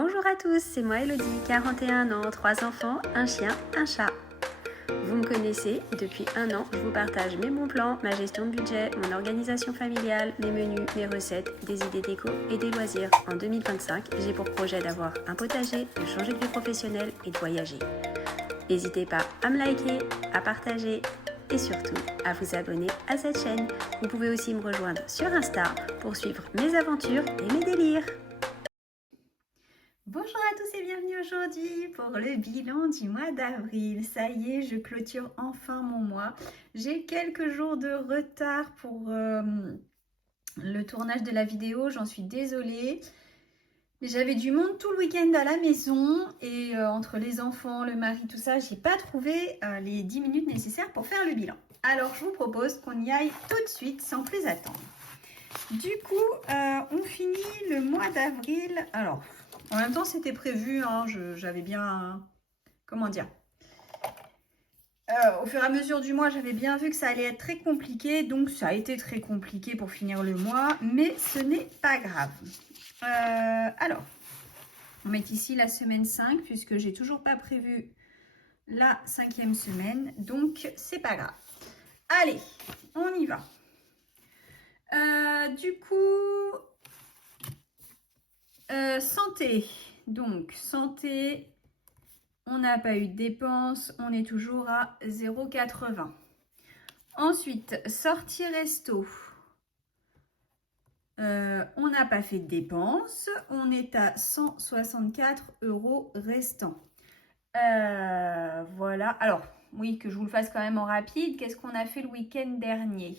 Bonjour à tous, c'est moi Elodie, 41 ans, 3 enfants, un chien, un chat. Vous me connaissez, depuis 1 an, je vous partage mes bons plans, ma gestion de budget, mon organisation familiale, mes menus, mes recettes, des idées déco et des loisirs. En 2025, j'ai pour projet d'avoir un potager, de changer de vie professionnelle et de voyager. N'hésitez pas à me liker, à partager et surtout à vous abonner à cette chaîne. Vous pouvez aussi me rejoindre sur Insta pour suivre mes aventures et mes délires. Bonjour à tous et bienvenue aujourd'hui pour le bilan du mois d'avril. Ça y est, je clôture enfin mon mois. J'ai quelques jours de retard pour le tournage de la vidéo, j'en suis désolée. Mais j'avais du monde tout le week-end à la maison et entre les enfants, le mari, tout ça, j'ai pas trouvé les 10 minutes nécessaires pour faire le bilan. Alors je vous propose qu'on y aille tout de suite sans plus attendre. Du coup, on finit le mois d'avril. Alors, en même temps, c'était prévu, hein, j'avais bien... Comment dire, au fur et à mesure du mois, j'avais bien vu que ça allait être très compliqué. Donc, ça a été très compliqué pour finir le mois. Mais ce n'est pas grave. Alors, on met ici la semaine 5, puisque j'ai toujours pas prévu la 5e semaine. Donc, c'est pas grave. Allez, on y va. Du coup... santé, donc santé, on n'a pas eu de dépenses, on est toujours à 0,80. Ensuite, sortie resto, on n'a pas fait de dépenses, on est à 164 € restants. Voilà, alors oui, que je vous le fasse quand même en rapide, qu'est-ce qu'on a fait le week-end dernier ?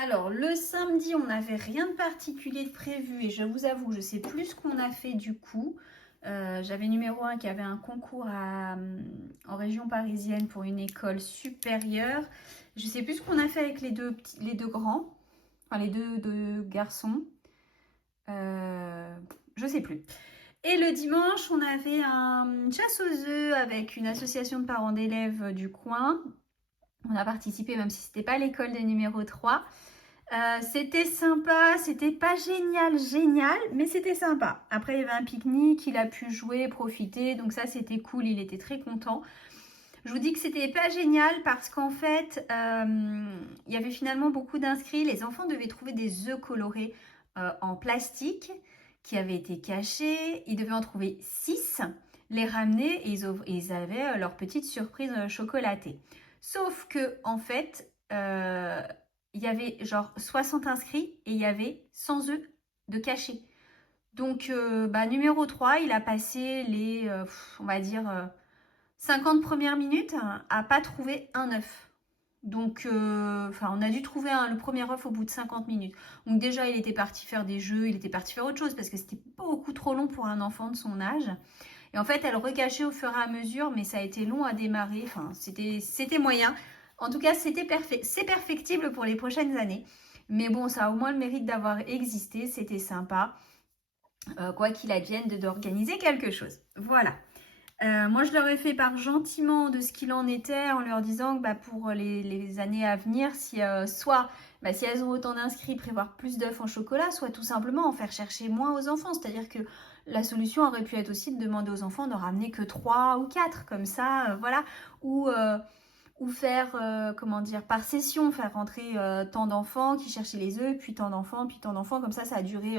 Alors, le samedi, on n'avait rien de particulier de prévu et je vous avoue, je ne sais plus ce qu'on a fait du coup. J'avais numéro 1 qui avait un concours en région parisienne pour une école supérieure. Je ne sais plus ce qu'on a fait avec les deux grands, enfin les deux garçons. Je ne sais plus. Et le dimanche, on avait une chasse aux œufs avec une association de parents d'élèves du coin. On a participé, même si ce n'était pas l'école des numéro 3. C'était sympa, c'était pas génial, mais c'était sympa. Après, il y avait un pique-nique, il a pu jouer, profiter, donc ça, c'était cool, il était très content. Je vous dis que c'était pas génial parce qu'en fait, il y avait finalement beaucoup d'inscrits. Les enfants devaient trouver des œufs colorés en plastique qui avaient été cachés. Ils devaient en trouver 6, les ramener et ils avaient leur petite surprise chocolatée. Sauf que, en fait, il y avait genre 60 inscrits et il y avait 100 œufs de cachés. Donc, numéro 3, il a passé les, on va dire, 50 premières minutes à pas trouver un œuf. Donc, on a dû trouver le premier œuf au bout de 50 minutes. Donc déjà, il était parti faire des jeux, il était parti faire autre chose parce que c'était beaucoup trop long pour un enfant de son âge. Et en fait, elle recachait au fur et à mesure, mais ça a été long à démarrer. Enfin, c'était moyen. En tout cas, c'est perfectible pour les prochaines années. Mais bon, ça a au moins le mérite d'avoir existé. C'était sympa. Quoi qu'il advienne, d'organiser quelque chose. Voilà. Moi, je leur ai fait part gentiment de ce qu'il en était en leur disant que pour les années à venir, si elles ont autant d'inscrits, prévoir plus d'œufs en chocolat, soit tout simplement en faire chercher moins aux enfants. C'est-à-dire que la solution aurait pu être aussi de demander aux enfants de ramener que 3 ou 4, comme ça, voilà. Ou faire, par session, faire rentrer tant d'enfants qui cherchaient les œufs, puis tant d'enfants, comme ça a duré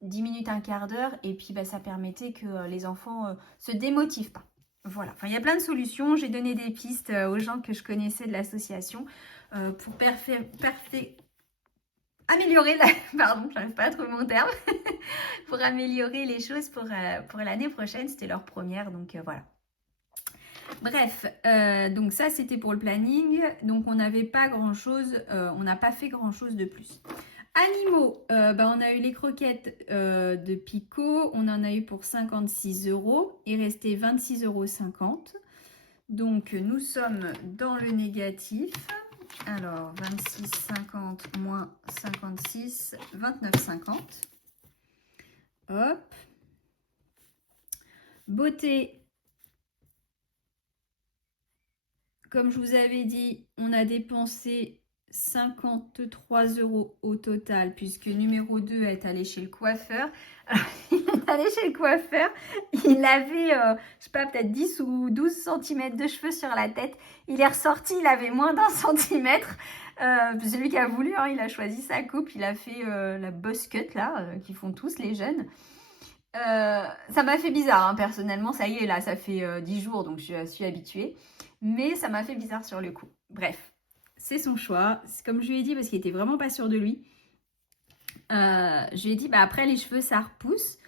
10 minutes, un quart d'heure, et puis ça permettait que les enfants se démotivent pas. Voilà, il y a plein de solutions. J'ai donné des pistes aux gens que je connaissais de l'association pour améliorer pardon, j'arrive pas à trouver mon terme, pour améliorer les choses pour l'année prochaine. C'était leur première, donc voilà. Bref, donc ça c'était pour le planning. Donc on n'avait pas grand chose, on n'a pas fait grand chose de plus. Animaux, on a eu les croquettes de Pico, on en a eu pour 56 €, il restait 26,50 €. Donc nous sommes dans le négatif. Alors 26,50 moins 56, 29,50. Hop. Beauté. Comme je vous avais dit, on a dépensé 53 € au total, puisque numéro 2 est allé chez le coiffeur. Alors, allé chez le coiffeur. Il avait, je sais pas, peut-être 10 ou 12 cm de cheveux sur la tête. Il est ressorti, il avait moins d'1 centimètre. C'est lui qui a voulu, hein, il a choisi sa coupe. Il a fait la buzz cut, là, qu'ils font tous les jeunes. Ça m'a fait bizarre, hein, personnellement. Ça y est, là, ça fait 10 jours, donc je suis habituée. Mais ça m'a fait bizarre sur le coup. Bref, c'est son choix. C'est comme je lui ai dit, parce qu'il était vraiment pas sûr de lui. Je lui ai dit, bah, après les cheveux, ça repousse.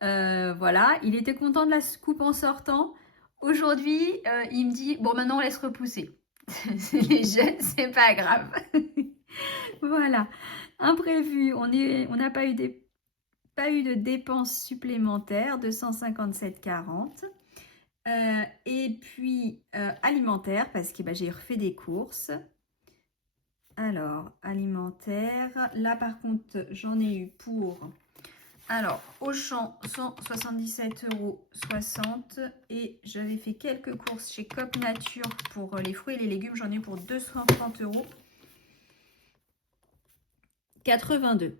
Voilà, il était content de la coupe en sortant. Aujourd'hui, il me dit, bon, maintenant, on laisse repousser. Les jeunes, c'est pas grave. Voilà, imprévu. On n'a pas eu de dépenses supplémentaires de 157,40. Et puis, alimentaire, parce que bah, j'ai refait des courses. Alors, alimentaire. Là, par contre, j'en ai eu pour... Alors, Auchan, 177,60 € et j'avais fait quelques courses chez Cop Nature pour les fruits et les légumes. J'en ai eu pour 230,82 €.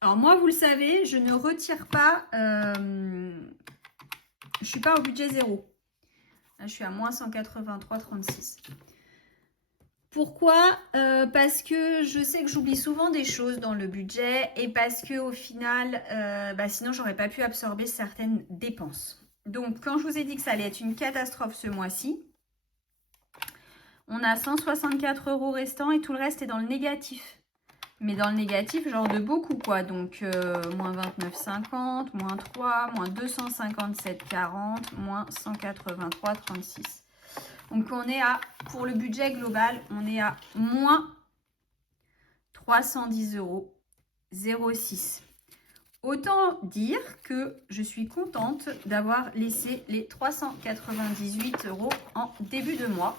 Alors moi, vous le savez, je ne retire pas, je suis pas au budget zéro. Là, je suis à moins 183,36 €. Pourquoi? Parce que je sais que j'oublie souvent des choses dans le budget et parce que au final, sinon j'aurais pas pu absorber certaines dépenses. Donc quand je vous ai dit que ça allait être une catastrophe ce mois-ci, on a 164 € restants et tout le reste est dans le négatif. Mais dans le négatif, genre de beaucoup quoi. Donc moins 29,50, moins 3, moins 257,40, moins 183,36. Donc on est à, pour le budget global, on est à moins 310,06 €. Autant dire que je suis contente d'avoir laissé les 398 € en début de mois,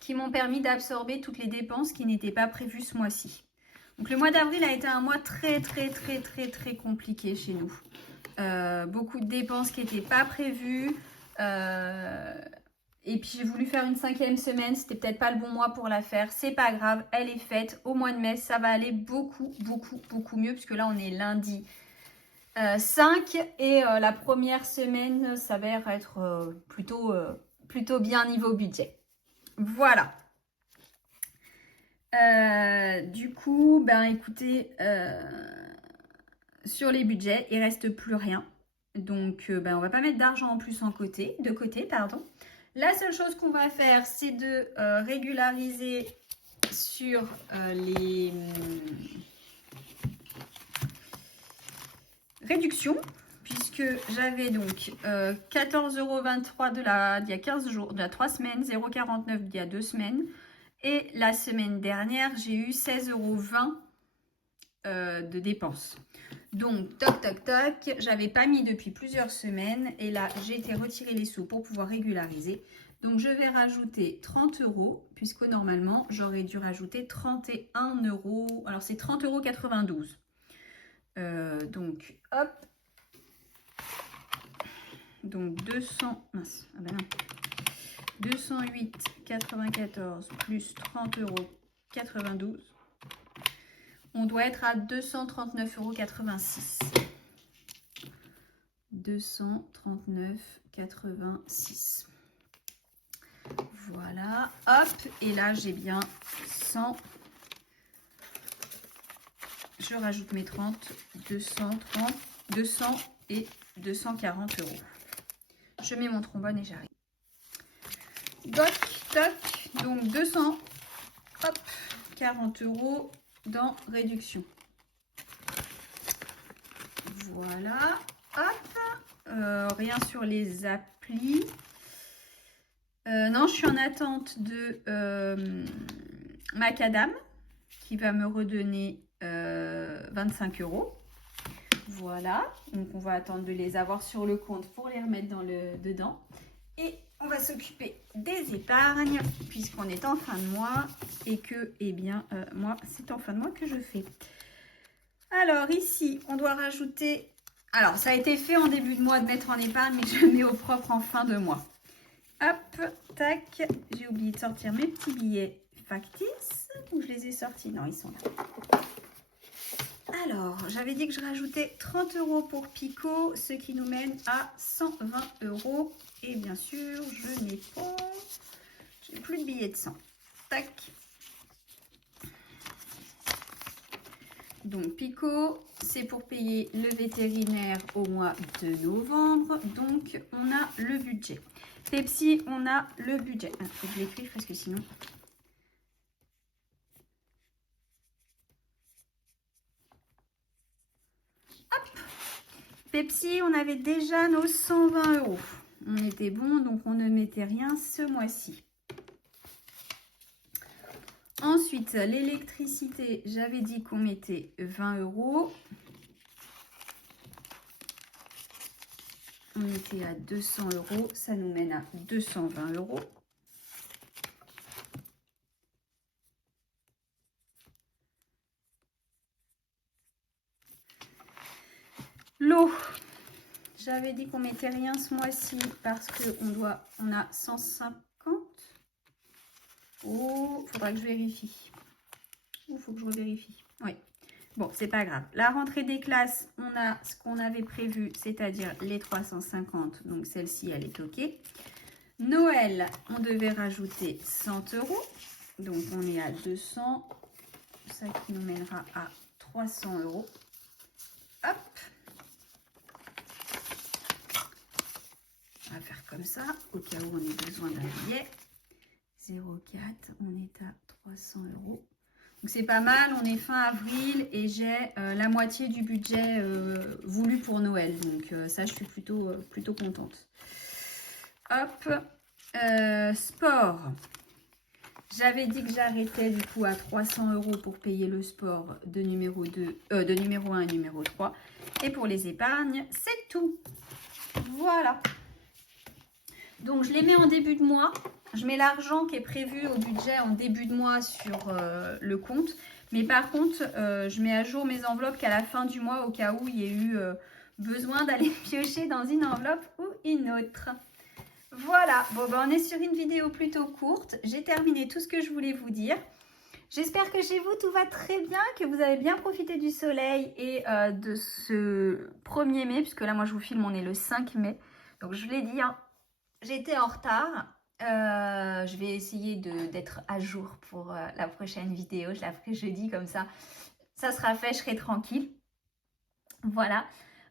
qui m'ont permis d'absorber toutes les dépenses qui n'étaient pas prévues ce mois-ci. Donc le mois d'avril a été un mois très compliqué chez nous. Beaucoup de dépenses qui n'étaient pas prévues. Et puis j'ai voulu faire une 5e semaine, c'était peut-être pas le bon mois pour la faire, c'est pas grave, elle est faite. Au mois de mai, ça va aller beaucoup mieux, puisque là on est lundi 5 et la première semaine s'avère être plutôt bien niveau budget. Voilà. Du coup, ben écoutez, sur les budgets, il reste plus rien. Donc on va pas mettre d'argent en plus de côté. La seule chose qu'on va faire, c'est de régulariser sur les réductions, puisque j'avais donc 14,23 € d'il y a 15 jours, de la 3 semaines, 0,49 d'il y a 2 semaines. Et la semaine dernière, j'ai eu 16,20 € de dépenses. Donc, toc, j'avais pas mis depuis plusieurs semaines et là, j'ai été retirer les sous pour pouvoir régulariser. Donc, je vais rajouter 30 €, puisque normalement, j'aurais dû rajouter 31 €. Alors, c'est 30,92 €. Donc, hop. Donc, 208,94 plus 30,92 €. On doit être à 239,86 €. 239,86 €. Voilà, hop, et là j'ai bien 100. Je rajoute mes 30, 230, 200 et 240 €. Je mets mon trombone et j'arrive. Toc, donc 200, hop, 40 € dans réduction. Voilà, hop, rien sur les applis. Non, je suis en attente de Macadam qui va me redonner 25 €. Voilà, donc on va attendre de les avoir sur le compte pour les remettre dedans. Et on va s'occuper des épargnes puisqu'on est en fin de mois et que, moi, c'est en fin de mois que je fais. Alors ici, on doit rajouter... Alors, ça a été fait en début de mois de mettre en épargne, mais je mets au propre en fin de mois. Hop, tac, j'ai oublié de sortir mes petits billets factices. Où je les ai sortis? Non, ils sont là. Alors, j'avais dit que je rajoutais 30 € pour Pico, ce qui nous mène à 120 €. Et bien sûr, je n'ai pas... J'ai plus de billets de 100. Tac. Donc, Pico, c'est pour payer le vétérinaire au mois de novembre. Donc, on a le budget. Pepsi, on a le budget. Il faut que je l'écrive parce que sinon... Hop! Pepsi, on avait déjà nos 120 €. On était bon, donc on ne mettait rien ce mois-ci. Ensuite, l'électricité, j'avais dit qu'on mettait 20 €. On était à 200 €, ça nous mène à 220 €. L'eau, j'avais dit qu'on mettait rien ce mois-ci parce qu'on a 150. Oh, faudra que je vérifie. Ou faut que je revérifie. Oui. Bon, c'est pas grave. La rentrée des classes, on a ce qu'on avait prévu, c'est-à-dire les 350. Donc, celle-ci, elle est OK. Noël, on devait rajouter 100 €. Donc, on est à 200. Ça qui nous mènera à 300 €. Hop. On va faire comme ça, au cas où on ait besoin d'un billet. 0,4, on est à 300 €. Donc c'est pas mal, on est fin avril et j'ai la moitié du budget voulu pour Noël. Donc ça, je suis plutôt contente. Hop, sport. J'avais dit que j'arrêtais du coup à 300 € pour payer le sport de numéro 1 et numéro 3. Et pour les épargnes, c'est tout. Voilà. Donc, je les mets en début de mois. Je mets l'argent qui est prévu au budget en début de mois sur le compte. Mais par contre, je mets à jour mes enveloppes qu'à la fin du mois au cas où il y ait eu besoin d'aller piocher dans une enveloppe ou une autre. Voilà. Bon, ben, on est sur une vidéo plutôt courte. J'ai terminé tout ce que je voulais vous dire. J'espère que chez vous, tout va très bien, que vous avez bien profité du soleil et de ce 1er mai. Puisque là, moi, je vous filme, on est le 5 mai. Donc, je l'ai dit, hein. J'étais en retard, je vais essayer d'être à jour pour la prochaine vidéo, je la ferai jeudi comme ça sera fait, je serai tranquille. Voilà,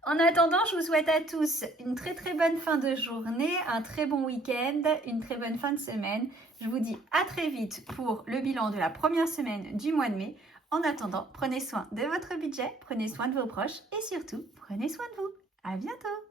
en attendant, je vous souhaite à tous une très très bonne fin de journée, un très bon week-end, une très bonne fin de semaine. Je vous dis à très vite pour le bilan de la première semaine du mois de mai. En attendant, prenez soin de votre budget, prenez soin de vos proches et surtout, prenez soin de vous. À bientôt!